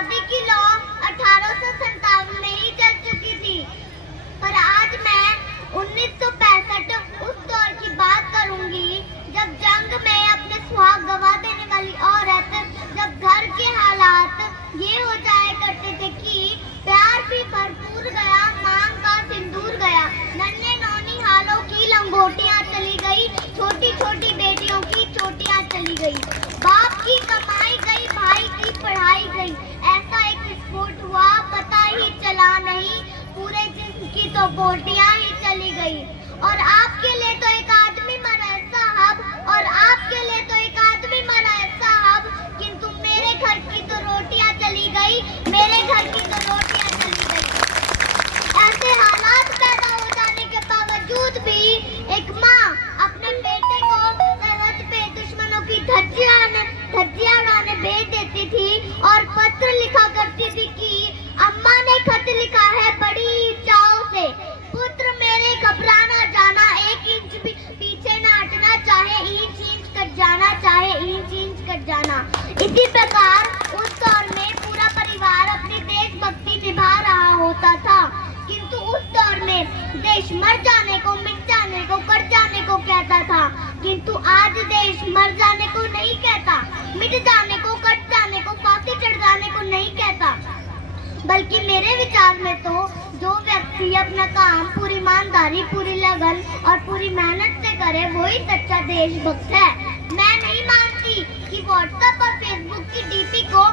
आज़ादी की लौ 1857 में ही चल चुकी थी, पर आज मैं 1965 उस दौर की बात करूंगी जब जंग में अपने सुहाग गवा देने वाली औरत, जब घर के हालात ये हो जाया करते थे कि प्यार भी भरपूर गया, मांग का सिंदूर गया, नन्हे नौनिहालों की लंगोटियां चली गई, छोटी छोटी बेटियों की चोटियां चली गई, बाप की कमाई गई, भाई की पढ़ाई गई। ऐसा एक विस्फोट हुआ, पता ही चला नहीं, पूरे जिस्म की तो बोटियां ही चली गई। और आपके लिए तो एक आदमी मरा है साहब, और आपके लिए तो एक आदमी मरा है साहब, किंतु मेरे घर की तो रोटियां चली गई, मेरे घर की तो रोटियां चली गई। ऐसे हालात पैदा हो जाने के बावजूद भी एक माँ अपने बेटे को सरहद पे दुश्मनों की धज्जियां उड़ाने भेज देती थी और पत्र लिखा करती थी कि अम्मा ने खत लिखा है बड़ी चाव से, पुत्र मेरे घबराना जाना, एक इंच भी पीछे न हटना, चाहे इंच इंच कट जाना, चाहे इंच इंच कट जाना। इसी प्रकार उस दौर में पूरा परिवार अपनी देशभक्ति निभा रहा होता था, किंतु उस दौर में देश मर जाने को, मिट जाने को, कट जाने को कहता था, किंतु आज देश मर जाने को नहीं कहता, मिट जाने को, कट जाने को, फांसी चढ़ जाने को नहीं कहता, बल्कि मेरे विचार में तो जो व्यक्ति अपना काम पूरी ईमानदारी, पूरी लगन और पूरी मेहनत से करे वही सच्चा देशभक्त है। मैं नहीं मानती कि व्हाट्सएप और फेसबुक की डीपी को